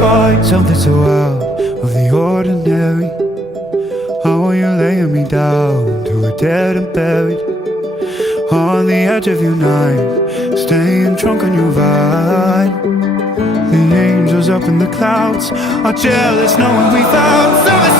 find something so out of the ordinary. How are you laying me down to a dead and buried on the edge of your night, staying drunk on your vine. The angels up in the clouds are jealous knowing we found something